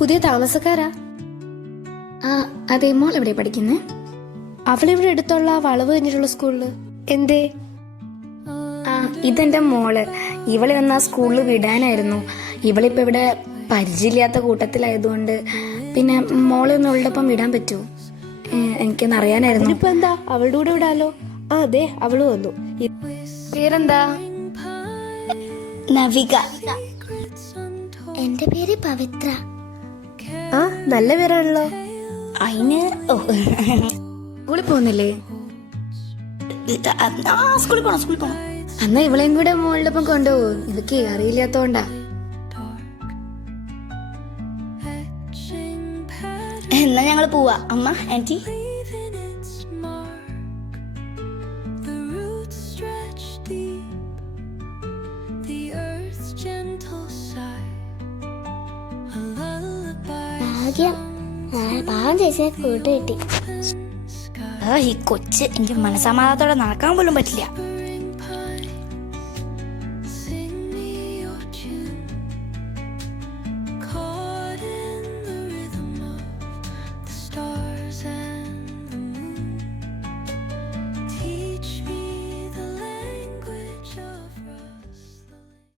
പുതിയ താമസക്കാരാ? ആ അതെ. മോൾ എവിടെ പഠിക്കുന്നേ? അവളിവിടെ അടുത്തുള്ള വളവ് കഴിഞ്ഞിട്ടുള്ള സ്കൂളില്. എന്തേ? ആ ഇതെന്റെ മോള്. ഇവളെ ഒന്ന് ആ സ്കൂളിൽ വിടാനായിരുന്നു. ഇവളിപ്പോ ഇവിടെ പരിചയമില്ലാത്ത കൂട്ടത്തിലായതുകൊണ്ട് പിന്നെ മോളെ ഒന്ന് അവളുടെ ഒപ്പം വിടാൻ പറ്റുമോ? എനിക്കൊന്ന് അറിയാനായിരുന്നു. ഇപ്പൊ എന്താ, അവളുടെ കൂടെ വിടാലോ. ആ അതെ, അവള് വന്നു. പേരെന്താ? നവിക. എന്റെ പേര് പവിത്ര. ആ നല്ല പേരാണല്ലോ. അതിന് സ്കൂളിൽ പോകുന്നില്ലേ? സ്കൂളിൽ പോണം. എന്നാ ഇവളെയും കൂടെ മോളുടെ ഒപ്പം കൊണ്ടുപോകും. ഇവക്ക് അറിയില്ലാത്തോണ്ടാ. എന്നാ ഞങ്ങള് പോവാ. അമ്മ, ആന്റി. പാവം ചേച്ചിയെ കൂട്ട് കിട്ടി. ഈ കൊച്ച് എനിക്ക് മനസ്സമാധാനത്തോടെ നടക്കാൻ പോലും പറ്റില്ല.